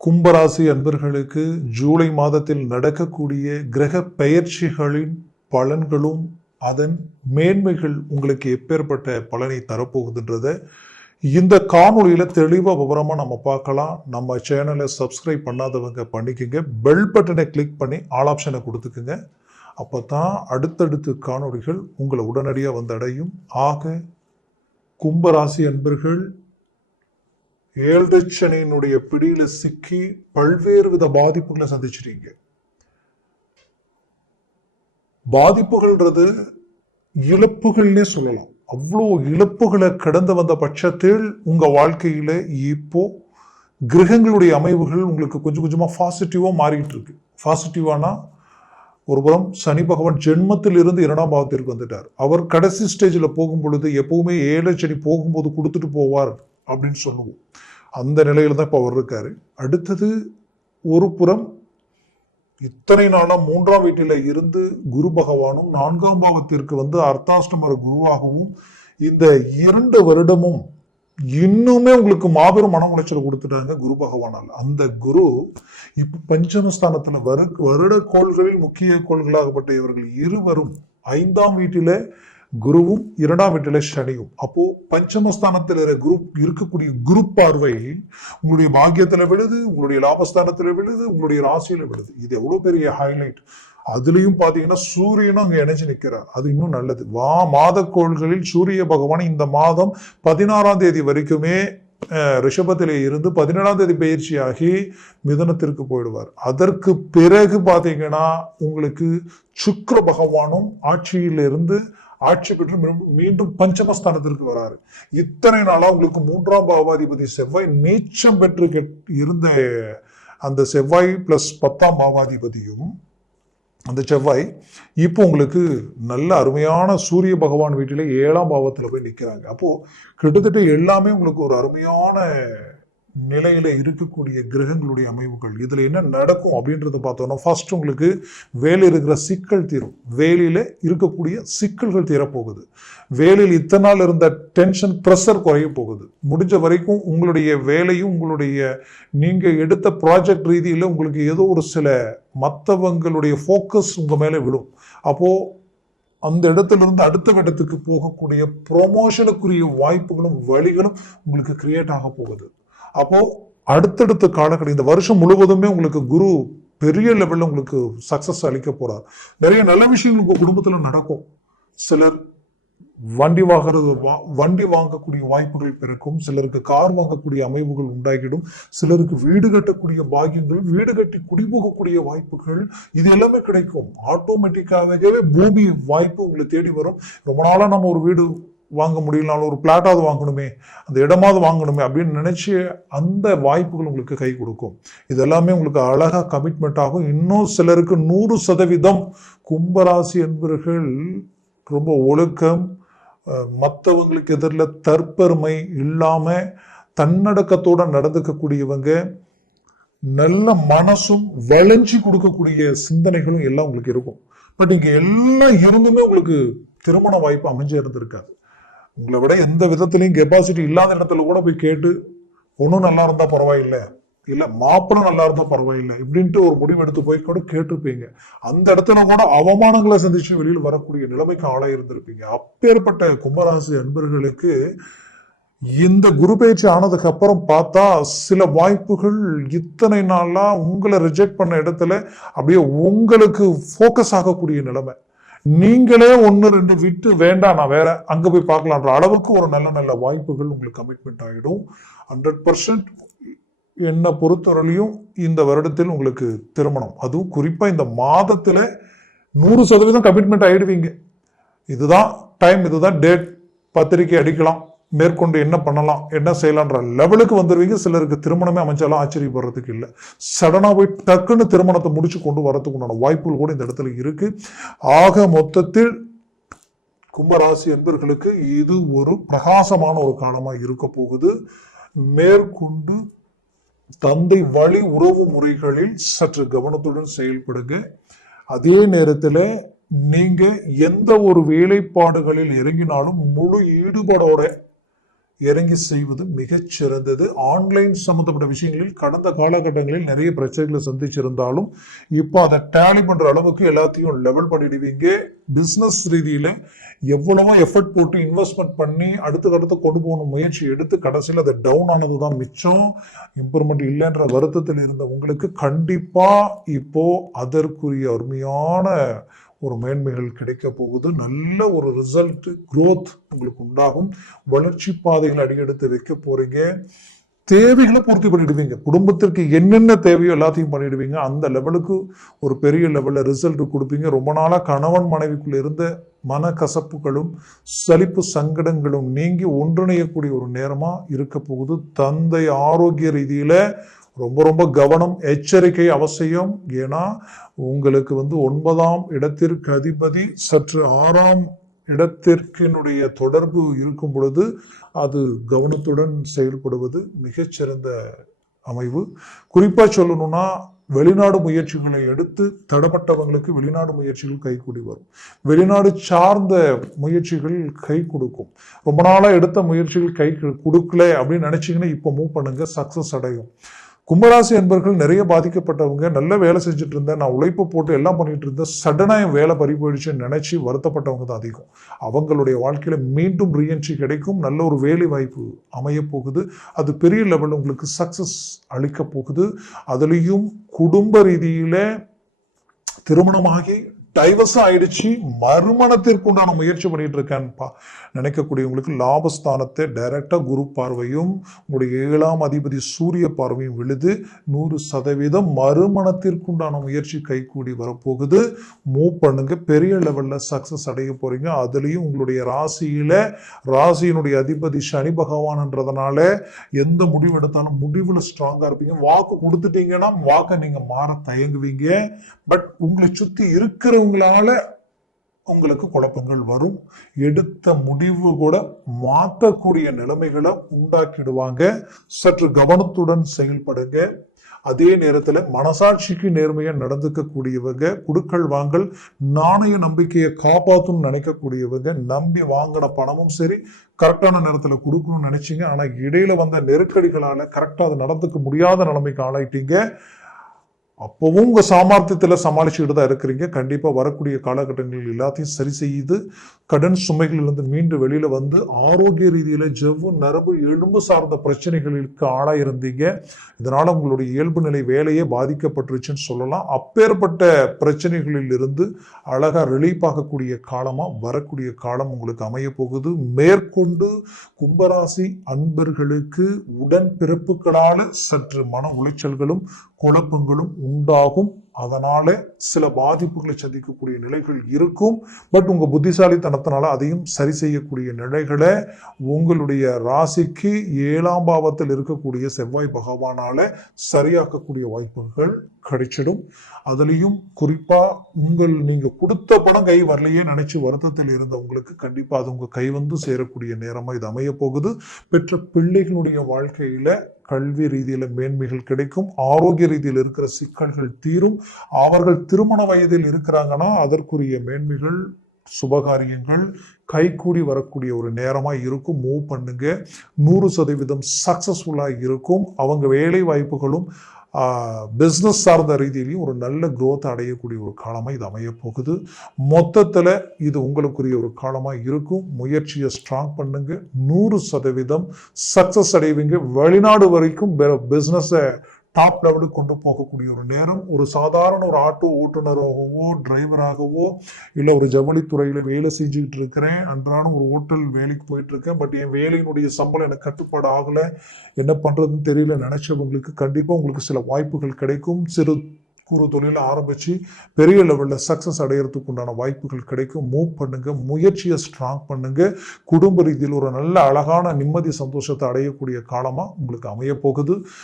கும்பராசி அன்பர்களுக்கு ஜூலை மாதத்தில் நடக்கக்கூடிய கிரக பெயர்ச்சிகளின் பலன்களும் அதன் மேன்மைகள் உங்களுக்கு எப்பேற்பட்ட பலனை தரப்போகுதுன்றத இந்த காணொலியில தெளிவா விவரமா நம்ம பார்க்கலாம். நம்ம சேனலை சப்ஸ்கிரைப் பண்ணாதவங்க பண்ணிக்கோங்க, பெல் பட்டனை கிளிக் பண்ணி ஆல் ஆப்ஷனை கொடுத்துக்குங்க. அப்பதான் அடுத்தடுத்து காணொலிகள் உங்களை உடனடியாக வந்து அடையும். ஆக கும்பராசி அன்பர்கள் 7 சனியினுடைய பிடியில சிக்கி பல்வேறு வித பாதிப்புகளை சந்திச்சிருக்கீங்க. பாதிப்புகள்ன்றது இழப்புகள்னே சொல்லலாம். அவ்வளோ இழப்புகளை கடந்து வந்த பட்சத்தில் உங்க வாழ்க்கையில இப்போ கிரகங்களுடைய அமைவுகள் உங்களுக்கு கொஞ்சம் கொஞ்சமா பாசிட்டிவா மாறிட்டு இருக்கு. பாசிட்டிவானா ஒரு புறம் சனி பகவான் ஜென்மத்தில் இருந்து 2ஆம் பாவத்திற்கு வந்துட்டார். அவர் கடைசி ஸ்டேஜில் போகும் பொழுது எப்பவுமே 7 சனி போகும்போது கொடுத்துட்டு போவார் அப்படின்னு சொல்லுவோம். அந்த நிலையில தான் இப்போ அவர் இருக்காரு. அடுத்தது ஒரு புறம் இத்தனை நாளா 3ஆம் வீட்டில இருந்து குரு பகவானும் 4ஆம் பாவத்திற்கு வந்து அர்த்தாஷ்டமர குருவாகவும் இந்த 2 வருடமும் இன்னுமே உங்களுக்கு மாபெரும் மன உளைச்சல் கொடுத்துட்டாங்க குரு பகவானால். அந்த குரு இப்ப பஞ்சமஸ்தானத்துல வருட கோள்களில் முக்கிய கோள்களாகப்பட்ட இவர்கள் இருவரும் 5ஆம் வீட்டில குருவும் 2ஆம் வீட்டில சனியும். அப்போ பஞ்சமஸ்தானத்தில் இருக்கக்கூடிய குரு பார்வை உங்களுடைய பாக்கியத்துல விழுது, உங்களுடைய லாபஸ்தானத்துல விழுது, உங்களுடைய ராசியில விழுது. இது எவ்வளவு பெரிய ஹைலைட். அதுலயும் பாத்தீங்கன்னா சூரியனும் அங்க இணைஞ்சு நிற்கிறார். அது இன்னும் நல்லது. மாத கோள்களில் சூரிய பகவான் இந்த மாதம் 16ஆம் தேதி வரைக்குமே ரிஷபத்திலே இருந்து 17ஆம் தேதி பயிற்சியாகி மிதுனத்திற்கு போயிடுவார். அதற்கு பிறகு பாத்தீங்கன்னா உங்களுக்கு சுக்கிர பகவானும் ஆட்சியிலிருந்து ஆட்சி பெற்று மீண்டும் பஞ்சமஸ்தானத்திற்கு வராரு. இத்தனை நாளா உங்களுக்கு 3ஆம் பாவாதிபதி செவ்வாய் நீச்சம் பெற்று இருந்த அந்த செவ்வாய் பிளஸ் 10ஆம் பாவாதிபதியும் அந்த செவ்வாய் இப்போ உங்களுக்கு நல்ல அருமையான சூரிய பகவான் வீட்டில 7ஆம் பாவத்துல போய் நிற்கிறாங்க. அப்போ கிட்டத்தட்ட எல்லாமே உங்களுக்கு ஒரு அருமையான நிலையில இருக்கக்கூடிய கிரகங்களுடைய அமைவுகள். இதுல என்ன நடக்கும் அப்படின்றத பார்த்தோம்னா, ஃபர்ஸ்ட் உங்களுக்கு வேலையில் இருக்கிற சிக்கல் தீரும். வேலையில இருக்கக்கூடிய சிக்கல்கள் தீரப்போகுது. வேலையில் இத்தனை நாள் இருந்த டென்ஷன் ப்ரெஷர் குறைய போகுது. முடிஞ்ச வரைக்கும் உங்களுடைய வேலையும் உங்களுடைய நீங்க எடுத்த ப்ராஜெக்ட் ரீதியில உங்களுக்கு ஏதோ ஒரு சில மற்றவங்களுடைய ஃபோக்கஸ் உங்க மேல விடும். அப்போ அந்த இடத்துல இருந்து அடுத்த இடத்துக்கு போகக்கூடிய ப்ரொமோஷனுக்குரிய வாய்ப்புகளும் வழிகளும் உங்களுக்கு கிரியேட் ஆக போகுது. அப்போ அடுத்தடுத்த காலகட்டம் இந்த வருஷம் முழுவதுமே உங்களுக்கு குரு பெரிய லெவல்ல உங்களுக்கு சக்சஸ் அளிக்க போறார். நிறைய நல்ல விஷயங்கள் உங்க குடும்பத்துல நடக்கும். சிலர் வண்டி வாங்கக்கூடிய வாய்ப்புகள் பிறக்கும். சிலருக்கு கார் வாங்கக்கூடிய அமைவுகள் உண்டாகிடும். சிலருக்கு வீடு கட்டக்கூடிய பாக்கியங்கள், வீடு கட்டி குடிபோகக்கூடிய வாய்ப்புகள், இது எல்லாமே கிடைக்கும். ஆட்டோமேட்டிக்காகவே பூமி வாய்ப்பு உங்களை தேடி வரும். ரொம்ப நாளா நம்ம ஒரு வீடு வாங்க முடியலனாலும் ஒரு பிளாட்டாவது வாங்கணுமே, அந்த இடமாவது வாங்கணுமே அப்படின்னு நினைச்சு அந்த வாய்ப்புகள் உங்களுக்கு கை கொடுக்கும். இதெல்லாமே உங்களுக்கு அழகா கமிட்மெண்ட் ஆகும். இன்னும் சிலருக்கு 100% கும்பராசி என்பவர்கள் ரொம்ப ஒழுக்கம், மற்றவங்களுக்கு எதிரில் தற்பெருமை இல்லாம தன்னடக்கத்தோட நடந்துக்கக்கூடியவங்க, நல்ல மனசும் வளைஞ்சி கொடுக்கக்கூடிய சிந்தனைகளும் எல்லாம் உங்களுக்கு இருக்கும். பட் இங்க எல்லாம் இருந்துமே உங்களுக்கு திருமண வாய்ப்பு அமைஞ்சு இருந்திருக்காது. உங்களை விட எந்த விதத்திலையும் கெப்பாசிட்டி இல்லாத இடத்துல கூட போய் கேட்டு ஒன்றும் நல்லா இருந்தா பரவாயில்லை, இல்ல மாப்பிள்ளை நல்லா இருந்தா பரவாயில்லை இப்படின்ட்டு ஒரு முடிவு எடுத்து போய் கூட கேட்டிருப்பீங்க. அந்த இடத்துல கூட அவமானங்களை சந்திச்சு வெளியில் வரக்கூடிய நிலைமைக்கு ஆளாக இருந்திருப்பீங்க. அப்பேற்பட்ட கும்பராசி அன்பர்களுக்கு இந்த குரு பயிற்சி ஆனதுக்கு அப்புறம் பார்த்தா சில வாய்ப்புகள் இத்தனை நாளா உங்களை ரிஜெக்ட் பண்ண இடத்துல அப்படியே உங்களுக்கு ஃபோக்கஸ் ஆகக்கூடிய நிலைமை. நீங்களே 1-2 விட்டு வேண்டாம் நான் வேற அங்க போய் பார்க்கலான்ற அளவுக்கு ஒரு நல்ல நல்ல வாய்ப்புகள் உங்களுக்கு கமிட்மெண்ட் ஆகிடும். 100% என்னை பொறுத்தவரையிலையும் இந்த வருடத்தில் உங்களுக்கு திருமணம், அதுவும் குறிப்பா இந்த மாதத்துல 100% கமிட்மெண்ட் ஆயிடுவீங்க. இதுதான் டைம், இதுதான் டேட், பத்திரிக்கை அடிக்கலாம், மேற்கொண்டு என்ன பண்ணலாம் என்ன செய்யலான்ற லெவலுக்கு வந்துருவீங்க. சிலருக்கு திருமணமே அமைஞ்சாலும் ஆச்சரியப்படுறதுக்கு இல்லை. சடனா போய் டக்குன்னு திருமணத்தை முடிச்சு கொண்டு வரதுக்கு உண்டான வாய்ப்புகள் கூட இந்த இடத்துல இருக்கு. ஆக மொத்தத்தில் கும்பராசி என்பவர்களுக்கு இது ஒரு பிரகாசமான ஒரு காலமா இருக்க போகுது. மேற்கொண்டு தந்தை வழி உறவு முறைகளில் சற்று கவனத்துடன் செயல்படுங்க. அதே நேரத்தில் நீங்க எந்த ஒரு வேலைப்பாடுகளில் இறங்கினாலும் முழு ஈடுபாடோட இறங்கி செய்வது மிகச் சிறந்தது. ஆன்லைன் சம்பந்தப்பட்ட விஷயங்களில் கடந்த காலகட்டங்களில் நிறைய பிரச்சனைகளை சந்திச்சிருந்தாலும் இப்போ அதை டேலி பண்ற அளவுக்கு எல்லாத்தையும் லெவல் பண்ணிடுவீங்க. பிசினஸ் ரீதியில எவ்வளவோ எஃபர்ட் போட்டு இன்வெஸ்ட்மெண்ட் பண்ணி அடுத்து கொண்டு போகணும் முயற்சி எடுத்து கடைசியில் அது டவுன் ஆனதுதான் மிச்சம். இம்ப்ரூவ்மெண்ட் இல்லைன்ற வருத்தத்தில் இருந்த உங்களுக்கு கண்டிப்பா இப்போ அதற்குரிய அருமையான ஒரு மேன்மைகள் கிடைக்க போகுது. நல்ல ஒரு ரிசல்ட் growth உங்களுக்கு உண்டாகும். வளர்ச்சி பாதைகள் அடியெடுத்து வைக்க போறீங்க. தேவைகளை பூர்த்தி பண்ணிடுவீங்க. குடும்பத்திற்கு என்னென்ன தேவையோ எல்லாத்தையும் பண்ணிடுவீங்க. அந்த லெவலுக்கு ஒரு பெரிய லெவல்ல ரிசல்ட் கொடுப்பீங்க. ரொம்ப நாளா கணவன் மனைவிக்குள்ள இருந்த மனக்கசப்புகளும் சலிப்பு சங்கடங்களும் நீங்கி ஒன்றிணையக்கூடிய ஒரு நேரமா இருக்க போகுது. தந்தை ஆரோக்கிய ரீதியில ரொம்ப ரொம்ப கவனம், எச்சரிக்கை அவசியம். ஏன்னா உங்களுக்கு 9ஆம் இடத்திற்கு அதிபதி சற்று 6ஆம் இடத்திற்கினுடைய தொடர்பு இருக்கும் பொழுது அது கவனத்துடன் செயல்படுவது மிகச்சிறந்த அமைவு. குறிப்பா சொல்லணும்னா வெளிநாடு முயற்சிகளை எடுத்து தடப்பட்டவங்களுக்கு வெளிநாடு முயற்சிகள் கைகூடி வரும். வெளிநாடு சார்ந்த முயற்சிகள் கை கொடுக்கும். ரொம்ப நாளா எடுத்த முயற்சிகள் கை கொடுக்கல அப்படின்னு நினைச்சீங்கன்னா இப்போ மூவ் பண்ணுங்க, சக்சஸ் அடையும். கும்பராசி என்பர்கள் நிறைய பாதிக்கப்பட்டவங்க. நல்ல வேலை செஞ்சுட்டு இருந்தேன், நான் உழைப்பு போட்டு எல்லாம் பண்ணிட்டு இருந்தேன், சடனா என் வேலை பறி போயிடுச்சுன்னு நினைச்சு வருத்தப்பட்டவங்க தான் அதிகம். அவங்களுடைய வாழ்க்கையில மீண்டும் ரீஎன்ட்ரி கிடைக்கும். நல்ல ஒரு வேலை வாய்ப்பு அமைய போகுது. அது பெரிய லெவலில் உங்களுக்கு சக்சஸ் அளிக்க போகுது. அதுலேயும் குடும்ப ரீதியில திருமணமாகி டைவர்ஸ் ஆயிடுச்சு, மறுமணத்திற்கு உண்டான முயற்சி பண்ணிட்டு இருக்கேன்ப்பா நினைக்கக்கூடியவங்களுக்கு லாபஸ்தானத்தை டைரக்டா குரு பார்வையும் உங்களுடைய 7ஆம் அதிபதி சூரிய பார்வையும் விழுது. 100% மறுமணத்திற்குண்டான முயற்சி கைகூடி வரப்போகுது. மூவ் பண்ணுங்க, பெரிய லெவல்ல சக்சஸ் அடைய போறீங்க. அதுலயும் உங்களுடைய ராசியினுடைய அதிபதி சனி பகவான்ன்றதுனால எந்த முடிவு எடுத்தாலும் முடிவுல ஸ்ட்ராங்கா இருப்பீங்க. வாக்கு கொடுத்துட்டீங்கன்னா வாக்கை நீங்க மாற தயங்குவீங்க. பட் உங்களை சுத்தி இருக்கிறவங்களால உங்களுக்கு குழப்பங்கள் வரும். எடுத்த முடிவு கூட மாற்றக்கூடிய நிலைமைகளை உண்டாக்கிடுவாங்க. சற்று கவனத்துடன் செயல்படுங்க. அதே நேரத்துல மனசாட்சிக்கு நேர்மையா நடந்துக்க கூடியவங்க, குடுக்கல் வாங்கல் நாணய நம்பிக்கையை காப்பாற்றும் நினைக்கக்கூடியவங்க, நம்பி வாங்கின பணமும் சரி கரெக்டான நேரத்துல கொடுக்கணும்னு நினைச்சீங்க. ஆனா இடையில வந்த நெருக்கடிகளால கரெக்டா அது நடந்துக்க முடியாத நிலைமைக்கு ஆளாயிட்டீங்க. அப்பவும் உங்க சாமர்த்தியத்துல சமாளிச்சுட்டு தான் இருக்கிறீங்க. கண்டிப்பா வரக்கூடிய காலகட்டங்களில் எல்லாத்தையும் சரி செய்து கடன் சுமைகளிலிருந்து மீண்டு வெளியில வந்து ஆரோக்கிய ரீதியில ஜவ்வு நரம்பு எலும்பு சார்ந்த பிரச்சனைகளுக்கு ஆளாயிருந்தீங்க. இதனால உங்களுடைய இயல்பு நிலை வேலையே பாதிக்கப்பட்டுருச்சுன்னு சொல்லலாம். அப்பேற்பட்ட பிரச்சனைகளில் இருந்து அழகா ரிலீஃப் ஆகக்கூடிய காலமா வரக்கூடிய காலம் உங்களுக்கு அமைய போகுது. மேற்கொண்டு கும்பராசி அன்பர்களுக்கு உடன் பிறப்புகளால சற்று மன உளைச்சல்களும் குழப்பங்களும் உண்டாகும். அதனால சில பாதிப்புகளை சந்திக்கக்கூடிய நிலைகள் இருக்கும். பட் உங்க புத்திசாலித்தனத்தினால அதையும் சரி செய்யக்கூடிய நிலைகளை உங்களுடைய ராசிக்கு 7ஆம் பாவத்தில் இருக்கக்கூடிய செவ்வாய் பகவானால சரியாக்கக்கூடிய வாய்ப்புகள் கிடைச்சிடும். அதுலயும் குறிப்பா நீங்க கொடுத்த பணம் கை வரலையே நினைச்சு வருத்தத்தில் இருந்த உங்களுக்கு கண்டிப்பா அது உங்க கை வந்து சேரக்கூடிய நேரமா இது அமைய போகுது. பெற்ற பிள்ளைகளுடைய வாழ்க்கையில கல்வி ரீதியில மேன்மைகள் கிடைக்கும். ஆரோக்கிய ரீதியில் இருக்கிற சிக்கல்கள் தீரும். அவர்கள் திருமண வயதில் இருக்கிறாங்கன்னா அதற்குரிய மேன்மைகள் சுபகாரியங்கள் கைகூடி வரக்கூடிய ஒரு நேரமா இருக்கும். மூவ் பண்ணுங்க, 100% சக்சஸ்ஃபுல்லா இருக்கும். அவங்க வேலை வாய்ப்புகளும் பிஸ்னஸ் சார்ந்த ரீதியிலையும் ஒரு நல்ல growth அடையக்கூடிய ஒரு காலமா இது அமைய போகுது. மொத்தத்துல இது உங்களுக்குரிய ஒரு காலமா இருக்கும். முயற்சியை ஸ்ட்ராங் பண்ணுங்க, 100% சக்சஸ் அடைவீங்க. வெளிநாடு வரைக்கும் பிசினஸை டாப் லெவலுக்கு கொண்டு போகக்கூடிய ஒரு நேரம். ஒரு சாதாரண ஒரு ஆட்டோ ஓட்டுநராகவோ டிரைவராகவோ இல்லை ஒரு ஜவுளித்துறையில வேலை செஞ்சுக்கிட்டு இருக்கிறேன், அன்றாடம் ஒரு ஹோட்டல் வேலைக்கு போயிட்டு இருக்கேன், பட் என் வேலையினுடைய சம்பளம் எனக்கு கட்டுப்பாடு ஆகலை, என்ன பண்றதுன்னு தெரியல நினைச்சவங்களுக்கு கண்டிப்பா உங்களுக்கு சில வாய்ப்புகள் கிடைக்கும். சிறு குறு தொழில ஆரம்பிச்சு பெரிய லெவலில் சக்சஸ் அடையிறதுக்கு உண்டான வாய்ப்புகள் கிடைக்கும். மூவ் பண்ணுங்க, முயற்சியை ஸ்ட்ராங் பண்ணுங்க. குடும்ப ரீதியில் ஒரு நல்ல அழகான நிம்மதி சந்தோஷத்தை அடையக்கூடிய காலமா உங்களுக்கு அமைய போகுது.